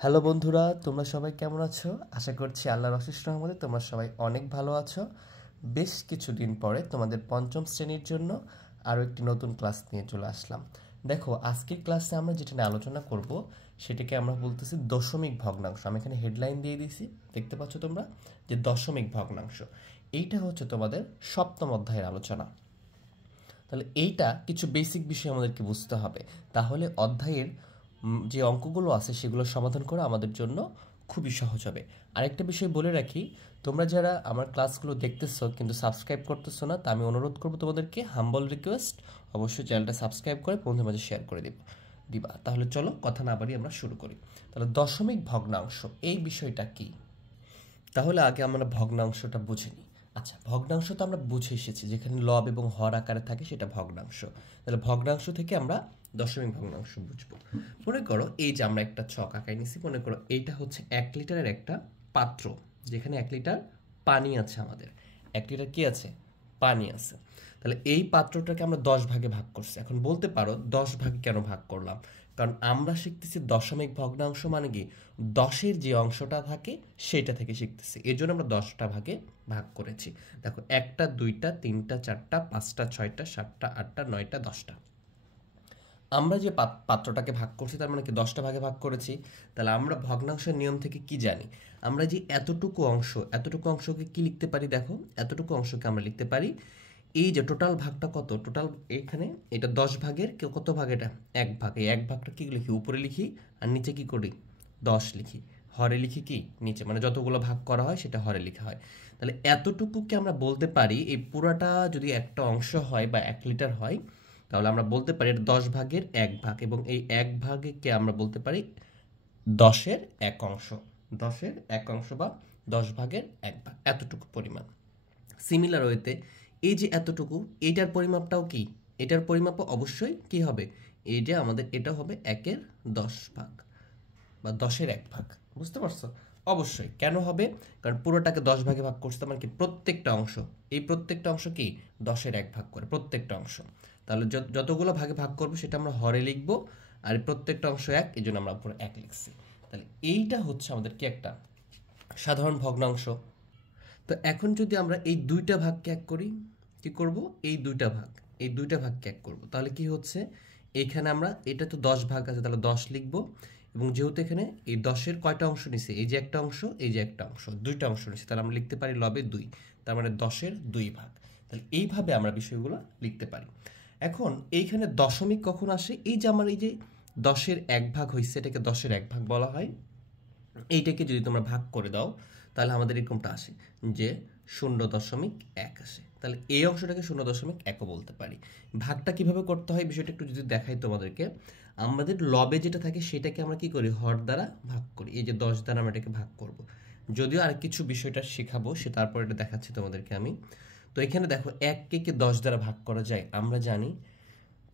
Hello বন্ধুরা, তোমরা সবাই কেমন আছো? আশা করছি আল্লাহর অশেষ রহমতে তোমরা সবাই অনেক ভালো আছো। বেশ কিছুদিন পরে তোমাদের পঞ্চম শ্রেণীর জন্য আরও একটি নতুন ক্লাস নিয়ে চলে আসলাম। দেখো, আজকের ক্লাসে আমরা যেটা নিয়ে আলোচনা করব সেটাকে আমরা বলতেছি দশমিক ভগ্নাংশ। আমি এখানে হেডলাইন দিয়ে দিয়েছি, দেখতে পাচ্ছ তোমরা, যে দশমিক ভগ্নাংশ। এইটা হচ্ছে তোমাদের সপ্তম অধ্যায়ের আলোচনা। তাহলে এইটা কিছু বেসিক বিষয় আমাদেরকে বুঝতে হবে, তাহলে অধ্যায়ের যে অঙ্কগুলো আছে সেগুলো সমাধান করা আমাদের জন্য খুবই সহজ হবে। আরেকটা বিষয় বলে রাখি, তোমরা যারা আমার ক্লাসগুলো দেখতেছো কিন্তু সাবস্ক্রাইব করতেছো না, তা আমি অনুরোধ করবো তোমাদেরকে, হাম্বল রিকোয়েস্ট, অবশ্যই চ্যানেলটা সাবস্ক্রাইব করে বন্ধুদের মাঝে শেয়ার করে দিবা। তাহলে চলো কথা না বাড়িয়ে আমরা শুরু করি। তাহলে দশমিক ভগ্নাংশ এই বিষয়টা কি, তাহলে আগে আমরা ভগ্নাংশটা বুঝে নিই। আচ্ছা, ভগ্নাংশ তো আমরা বুঝে এসেছি, যেখানে লব এবং হর আকারে থাকে সেটা ভগ্নাংশ। তাহলে ভগ্নাংশ থেকে আমরা দশমিক ভগ্নাংশ বুঝবো। মনে করো এই যে আমরা একটা ছক আঁকাই নিছি, মনে করো এইটা হচ্ছে 1 লিটারের একটা পাত্র, যেখানে 1 লিটার পানি আছে। আমাদের 1 লিটার কি আছে? পানি আছে। তাহলে এই পাত্রটাকে আমরা 10 ভাগে ভাগ করছি। এখন বলতে পারো 10 ভাগে কেন ভাগ করলাম? কারণ আমরা শিখতেছি দশমিক ভগ্নাংশ মানে কি, 10-এর যে অংশটা থাকে সেটা থেকে শিখতেছি, এর জন্য আমরা 10টা ভাগে ভাগ করেছি। দেখো, 1টা 2টা 3টা 4টা 5টা 6টা 7টা 8টা 9টা 10টা। আমরা যে পাত্রটাকে ভাগ করছি তার মানে কি 10টা ভাগে ভাগ করেছি। তাহলে আমরা ভগ্নাংশের নিয়ম থেকে কি জানি? আমরা যে এতটুকু অংশকে কি লিখতে পারি? দেখো, এতটুকু অংশকে আমরা লিখতে পারি, এই যে টোটাল ভাগটা কত, টোটাল এখানে এটা 10 ভাগের কত ভাগ? এটা 1 ভাগ। এই 1 ভাগটা কি লিখি? উপরে লিখি, আর নিচে কি করি? 10 লিখি। হরে লিখি কি? নিচে, মানে যতগুলো ভাগ করা হয় সেটা হরে লেখা হয়। তাহলে এতটুকুকে আমরা বলতে পারি, এই পুরাটা যদি একটা অংশ হয় বা 1 লিটার হয়, তাহলে আমরা বলতে পারি এটা 10 ভাগের 1 ভাগ, এবং এই 1 ভাগকে আমরা বলতে পারি 10-এর 1 অংশ। 10-এর 1 অংশ বা 10 ভাগের 1 ভাগ, এতটুকু পরিমাণ। সিমিলার ওয়েতে এই যে এতটুকু, এইটার পরিমাপটাও কি? এটার পরিমাপও অবশ্যই কি হবে? এই যে আমাদের এটা হবে 1/10 বা 10-এর 1 ভাগ। বুঝতে পারছো? অবশ্যই। কেন হবে? কারণ পুরোটাকে 10 ভাগে ভাগ করতে মানে কি, প্রত্যেকটা অংশ, এই প্রত্যেকটা অংশ কি 10-এর 1 ভাগ করে, প্রত্যেকটা অংশ। তাহলে যতগুলো ভাগে ভাগ করবো সেটা আমরা হরে লিখবো, আর প্রত্যেকটা অংশ 1, এই জন্য আমরা উপরে 1 লিখছি। তাহলে এইটা হচ্ছে আমাদের কি একটা সাধারণ ভগ্নাংশ। তো এখন যদি আমরা এই দুইটা ভাগকে এক করি, কি করব? এই দুইটা ভাগকে এক করব, তাহলে কি হচ্ছে? এইখানে আমরা, এটা তো 10 ভাগ আছে, তাহলে 10 লিখবো, এবং যেহেতু এখানে এই 10-এর কয়টা অংশ নিছে, এই যে একটা অংশ, এই যে একটা অংশ, দুইটা অংশ নিছে, তাহলে আমরা লিখতে পারি লবে 2, তার মানে 10-এর 2 ভাগ। তাহলে এইভাবে আমরা বিষয়গুলো লিখতে পারি। এখন এইখানে দশমিক কখন আসে? এই যে আমার এই যে 10-এর 1 ভাগ হয়েছে, এটাকে 10-এর 1 ভাগ বলা হয়। এইটাকে যদি তোমরা ভাগ করে দাও, তাহলে আমাদের এরকমটা আসে যে 0.1 আসে। তাহলে এই অংশটাকে 0.1ও বলতে পারি। ভাগটা কিভাবে করতে হয় বিষয়টা একটু যদি দেখাই তোমাদেরকে, আমাদের লবে যেটা থাকে সেটাকে আমরা কি করি? হর দ্বারা ভাগ করি। এই যে 10 দ্বারা আমরা এটাকে ভাগ করব। যদিও আর কিছু বিষয়টা শেখাবো, সে তারপর এটা দেখাচ্ছি তোমাদেরকে আমি। তো এখানে দেখো, 1কে কি 10 দ্বারা ভাগ করা যায়? আমরা জানি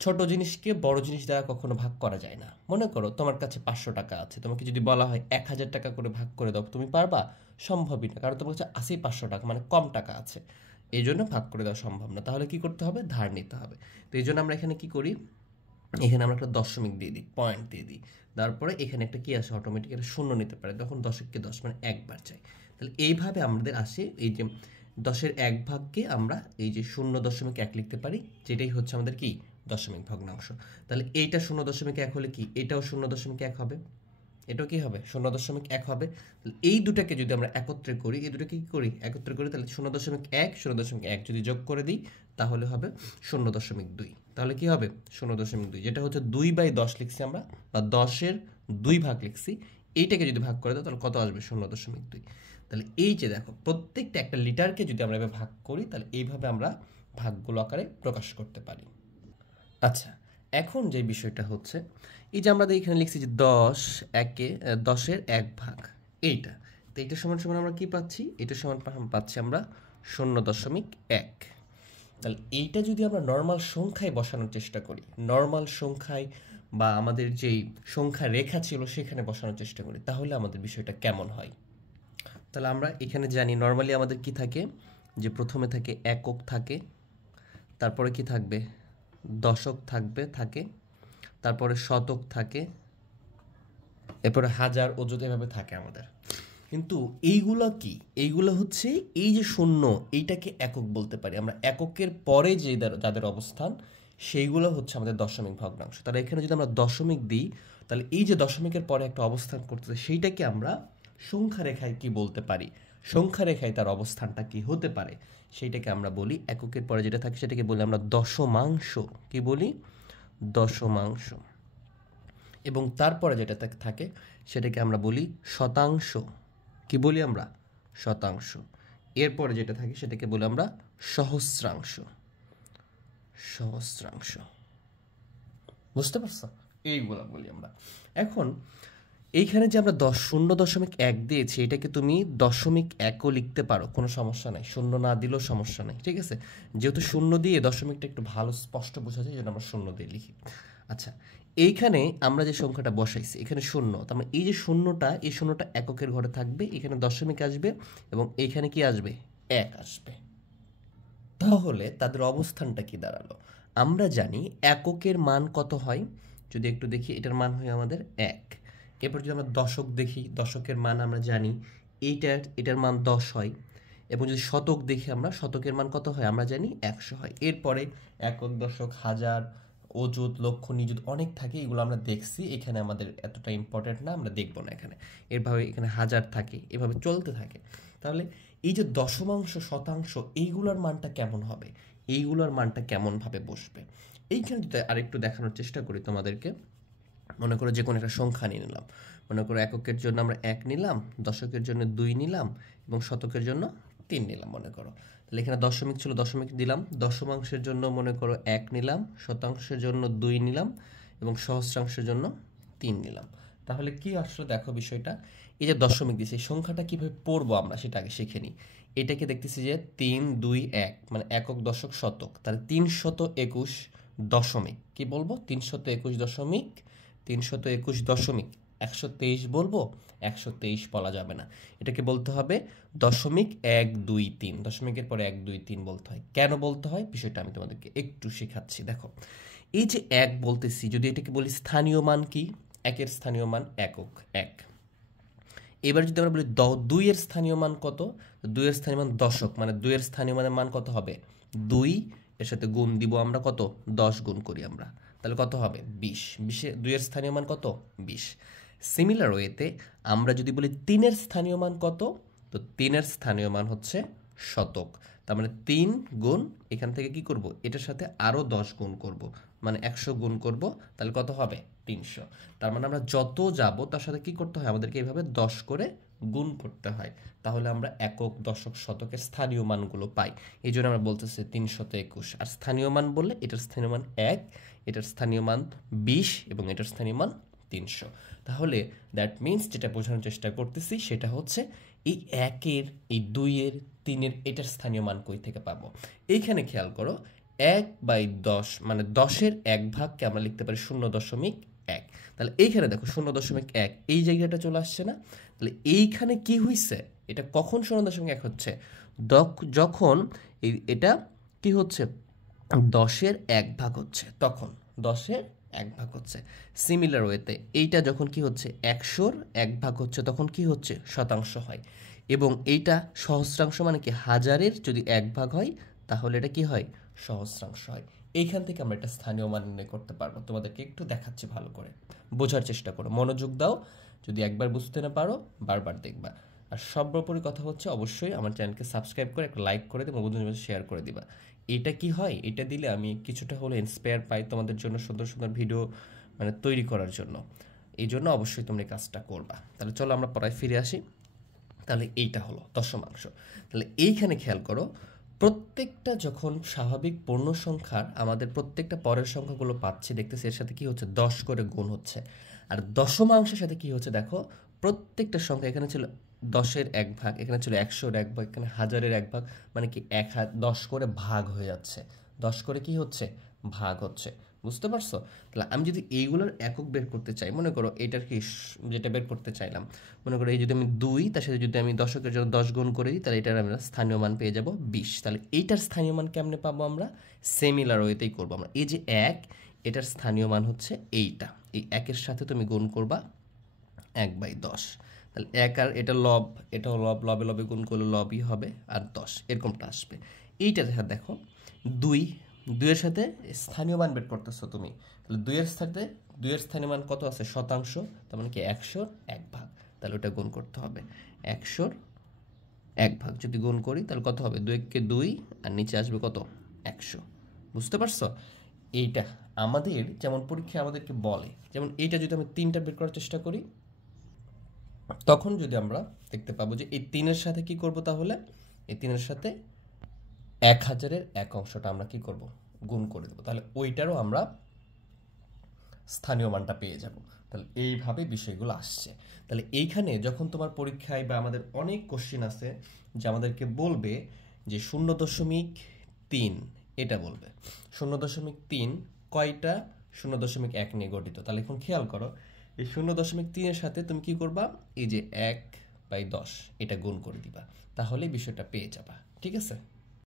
ছোট জিনিসকে বড় জিনিস দ্বারা কখনো ভাগ করা যায় না। মনে করো তোমার কাছে 500 টাকা আছে, তোমাকে যদি বলা হয় 1000 টাকা করে ভাগ করে দাও, তুমি পারবা? সম্ভবই না, কারণ তোমার কাছে আছেই 500 টাকা, মানে কম টাকা আছে, এই জন্য ভাগ করে দেওয়া সম্ভব না। তাহলে কি করতে হবে? ধার নিতে হবে। তো এই জন্য আমরা এখানে কি করি? এখানে আমরা একটা দশমিক দিয়ে দিই, পয়েন্ট দিয়ে দিই, তারপরে এখানে একটা কি আসে? অটোমেটিক একটা শূন্য নিতে পারে, তখন 10-কে 10 মানে একবার চাই। তাহলে এইভাবে আমাদের আসে এই যে 10-এর 1 ভাগকে আমরা এই যে 0.1 লিখতে পারি, যেটাই হচ্ছে আমাদের কি দশমিক ভগ্নাংশ। তাহলে এইটা 0.1 হলে কি এটাও 0.1 হবে, এটাও কি হবে? 0.1 হবে। এই দুটাকে যদি আমরা একত্রে করি, এই দুটাকে কি করি? একত্রে করি, তাহলে 0.1 যদি যোগ করে দিই তাহলে হবে 0.2। তাহলে কি হবে? 0.2, যেটা হচ্ছে 2/10 লিখছি আমরা, বা 10-এর 2 ভাগ লিখছি। এইটাকে যদি ভাগ করে দাও তাহলে কত আসবে? 0.2। তাহলে এই যে দেখো, প্রত্যেকটা একটা লিটারকে যদি আমরা এভাবে ভাগ করি, তাহলে এইভাবে আমরা ভাগগুলো আকারে প্রকাশ করতে পারি। আচ্ছা, এখন যে বিষয়টা হচ্ছে, এই যে আমরা এখানে লিখছি যে 10-এর 1 ভাগ, এইটা, তো এইটা সমান সমান আমরা কি পাচ্ছি? এটা সমান পাচ্ছি আমরা 0.1। তাহলে এইটা যদি আমরা নর্মাল সংখ্যায় বসানোর চেষ্টা করি, নর্মাল সংখ্যায় বা আমাদের যেই সংখ্যা রেখা ছিল সেখানে বসানোর চেষ্টা করি, তাহলে আমাদের বিষয়টা কেমন হয়? তাহলে আমরা এখানে জানি নর্মালি আমাদের কি থাকে, যে প্রথমে থাকে একক থাকে, তারপরে কি থাকবে? দশক থাকে, তারপরে শতক থাকে, এরপরে হাজার, অযুত এভাবে থাকে আমাদের। কিন্তু এইগুলো কি? এইগুলো হচ্ছে এই যে শূন্য, এইটাকে একক বলতে পারি আমরা। এককের পরে যে যাদের অবস্থান সেইগুলো হচ্ছে আমাদের দশমিক ভগ্নাংশ। তাহলে এখানে যদি আমরা দশমিক দিই, তাহলে এই যে দশমিকের পরে একটা অবস্থান করতেছে সেইটাকে আমরা সংখ্যা রেখায় কি বলতে পারি, সংখ্যা রেখায় তার অবস্থানটা কি হতে পারে সেইটাকে আমরা বলি, এককের পরে যেটা থাকে সেটাকে বলি আমরা দশমাংশ। কি বলি? দশমাংশ। এবং তারপরে যেটা থাকে সেটাকে আমরা বলি শতাংশ। কি বলি আমরা? শতাংশ। এরপরে যেটা থাকে সেটাকে বলি আমরা সহস্রাংশ। সহস্রাংশ। বুঝতে পারছো? এইগুলা বলি আমরা। এখন এইখানে যে আমরা 0.1 দিয়েছি, এটাকে তুমি 0.1ও লিখতে পারো, কোনো সমস্যা নাই। শূন্য না দিলেও সমস্যা নেই, ঠিক আছে? যেহেতু শূন্য দিয়ে দশমিকটা একটু ভালো স্পষ্ট বোঝা যায়, এই জন্য আমরা শূন্য দিয়ে লিখি। আচ্ছা, এইখানে আমরা যে সংখ্যাটা বসাইছি, এখানে শূন্য, তার মানে এই যে শূন্যটা, এই শূন্যটা এককের ঘরে থাকবে, এখানে দশমিক আসবে এবং এইখানে কি আসবে? 1 আসবে। তাহলে তাদের অবস্থানটা কি দাঁড়ালো? আমরা জানি এককের মান কত হয়, যদি একটু দেখি, এটার মান হয় আমাদের 1। এরপর যদি আমরা দশক দেখি, দশকের মান আমরা জানি এটার মান 10 হয়। এবং যদি শতক দেখি আমরা, শতকের মান কত হয় আমরা জানি 100 হয়। এরপরে একক, দশক, হাজার, অযুত, লক্ষ, নিযুত অনেক থাকে, এগুলো আমরা দেখছি। এখানে আমাদের এতটা ইম্পর্টেন্ট না, আমরা দেখব না এখানে। এরভাবে এখানে হাজার থাকে, এভাবে চলতে থাকে। তাহলে এই যে দশমাংশ, শতাংশ, এইগুলোর মানটা কেমন হবে, এইগুলোর মানটা কেমনভাবে বসবে, এইখানে যদি আরেকটু দেখানোর চেষ্টা করি তোমাদেরকে। মনে করো যে কোনো একটা সংখ্যা নিয়ে নিলাম। মনে করো এককের জন্য আমরা 1 নিলাম, দশকের জন্য 2 নিলাম এবং শতকের জন্য 3 নিলাম মনে করো। তাহলে এখানে দশমিক ছিল, দশমিক দিলাম। দশমাংশের জন্য মনে করো 1 নিলাম, শতাংশের জন্য 2 নিলাম এবং সহস্রাংশের জন্য 3 নিলাম। তাহলে কি আসলে দেখো বিষয়টা, এই যে দশমিক দিয়েছি, এই সংখ্যাটা কীভাবে পড়বো আমরা সেটা আগে শিখে নিই। এটাকে দেখতেছি যে 3, 2, 1 মানে একক, দশক, শতক। তাহলে 321 দশমিক, কি বলবো? 321 দশমিক, 321 দশমিক 123 বলবো? 123 বলা যাবে না, এটাকে বলতে হবে দশমিক 1, 2, 3। দশমিকের পরে 1, 2, 3 বলতে হয়। কেন বলতে হয় বিষয়টা আমি তোমাদেরকে একটু শেখাচ্ছি। দেখো, এই যে 1 বলতেছি, যদি এটাকে বলি স্থানীয় মান কি? 1-এর স্থানীয় মান একক 1। এবার যদি আমরা বলি 2-এর স্থানীয় মান কত? 2-এর স্থানীয় মান দশক, মানে 2-এর স্থানীয় মানের মান কত হবে? 2, এর সাথে গুণ দিব আমরা কত? 10 গুণ করি আমরা, তাহলে কত হবে? 20। 2-এর স্থানীয় মান কত? 20। সিমিলার ওয়েতে আমরা যদি বলি 3-এর স্থানীয় মান কত, তো 3-এর স্থানীয় মান হচ্ছে শতক। তার মানে 3 গুণ, এখান থেকে কি করব? এটার সাথে আরও 10 গুণ করব, মানে 100 গুণ করব, তাহলে কত হবে? 300। তার মানে আমরা যত যাব তার সাথে কি করতে হয়? আমাদেরকে এইভাবে 10 করে গুণ করতে হয়, তাহলে আমরা একক, দশক, শতকের স্থানীয় মানগুলো পাই। এই জন্য আমরা বলতেছি 321। আর স্থানীয় মান বললে এটার স্থানীয় মান 1, এটার স্থানীয় মান 20 এবং এটার স্থানীয় মান 300। তাহলে দ্যাট মিনস যেটা বোঝানোর চেষ্টা করতেছি সেটা হচ্ছে এই 1-এর, এই 2-এর, 3-এর এটার স্থানীয় মান কই থেকে পাবো? এইখানে খেয়াল করো, 1/10 মানে 10-এর 1 ভাগকে আমরা লিখতে পারি 0.1। তাহলে এইখানে দেখো 0.1 এই জায়গাটা চলে আসছে না? তাহলে এইখানে কি হইছে? এটা কখন 0.1 হচ্ছে? যখন এটা কি হচ্ছে? 10-এর 1 ভাগ হচ্ছে, তখন 10-এর 1 ভাগ হচ্ছে। সিমিলার ওয়েতে এইটা যখন কি হচ্ছে? 100-র 1 ভাগ হচ্ছে, তখন কি হচ্ছে? শতাংশ হয়। এবং এইটা সহস্রাংশ, মানে কি হাজারের যদি 1 ভাগ হয় তাহলে এটা কি হয়? সহস্রাংশ হয়। এইখান থেকে আমরা একটা স্থানীয় মান নির্ণয় করতে পারবো। তোমাদেরকে একটু দেখাচ্ছি, ভালো করে বোঝার চেষ্টা করো, মনোযোগ দাও। যদি একবার বুঝতে না পারো বারবার দেখবা। আর সর্বোপরি কথা হচ্ছে অবশ্যই আমার চ্যানেলকে সাবস্ক্রাইব করে একটা লাইক করে দেবো, বন্ধুদের মধ্যে শেয়ার করে দিবা। এটা কি হয়? এটা দিলে আমি কিছুটা হলে ইন্সপায়ার পাই তোমাদের জন্য সুন্দর সুন্দর ভিডিও মানে তৈরি করার জন্য। এই জন্য অবশ্যই তোমরা এই কাজটা করবা। তাহলে চলো আমরা পড়ায় ফিরে আসি। তাহলে এইটা হলো দশমাংশ। তাহলে এইখানে খেয়াল করো, প্রত্যেকটা যখন স্বাভাবিক পূর্ণ সংখ্যার আমাদের প্রত্যেকটা পরের সংখ্যাগুলো পাচ্ছি, দেখতেছি এর সাথে কি হচ্ছে? 10 করে গুণ হচ্ছে। আর দশমাংশের সাথে কি হচ্ছে দেখো, প্রত্যেকটা সংখ্যা, এখানে ছিল 10-এর 1 ভাগ, এখানে ছিল 100-র 1 ভাগ, এখানে হাজারের 1 ভাগ, মানে কি 10 করে ভাগ হয়ে যাচ্ছে। 10 করে কি হচ্ছে? ভাগ হচ্ছে। বুঝতে পারছো? তাহলে আমি যদি এইগুলোর একক বের করতে চাই, মনে করো এটার কি যেটা বের করতে চাইলাম, মনে করো এই যদি আমি 2, তার সাথে যদি আমি দশকের জন্য 10 গুণ করে দিই, তাহলে এটার আমরা স্থানীয় মান পেয়ে যাব 20। তাহলে এইটার স্থানীয় মান কেমনে পাবো আমরা? সিমিলার ওয়েতেই করবো আমরা। এই যে 1, এটার স্থানীয় মান হচ্ছে এইটা, এই 1-এর সাথে তুমি গুণ করবা 1/10। তাহলে 1 আর এটা লব, এটাও লব, লবে লবে গুণ করলে লবই হবে, আর 10 এরকমটা আসবে। এইটা দেখো 2, 2 এর সাথে স্থানীয় মান বের করতেছো তুমি। তাহলে 2 এর সাথে 2 এর স্থানীয় মান কত আছে? শতাংশ, তার মানে কি 100 1 ভাগ। তাহলে ওটা গুণ করতে হবে 100 1 ভাগ। যদি গুণ করি তাহলে কত হবে? 2 কে 2 আর নিচে আসবে কত? 100। বুঝতে পারছো? এইটা আমাদের যেমন পরীক্ষায় আমাদেরকে বলে, যেমন এইটা যদি আমি 3টা বের করার চেষ্টা করি, তখন যদি আমরা দেখতে পাবো যে এই 3 এর সাথে কি করব, তাহলে এই 3 এর সাথে 1000-এর 1 অংশটা আমরা কি করব? গুণ করে দেব। তাহলে ওইটারও আমরা স্থানীয় মানটা পেয়ে যাব। তাহলে এইভাবে বিষয়গুলো আসছে। তাহলে এইখানে যখন তোমার পরীক্ষায় বা আমাদের অনেক কোশ্চেন আছে যে আমাদেরকে বলবে যে 0.3 এটা বলবে 0.3 কয়টা 0.1 নিয়ে গঠিত। তাহলে এখন খেয়াল করো, এই 0.3 এর সাথে তুমি কি করবা? এই যে 1/10 এটা গুণ করে দিবা, তাহলে বিষয়টা পেয়ে যাবা। ঠিক আছে?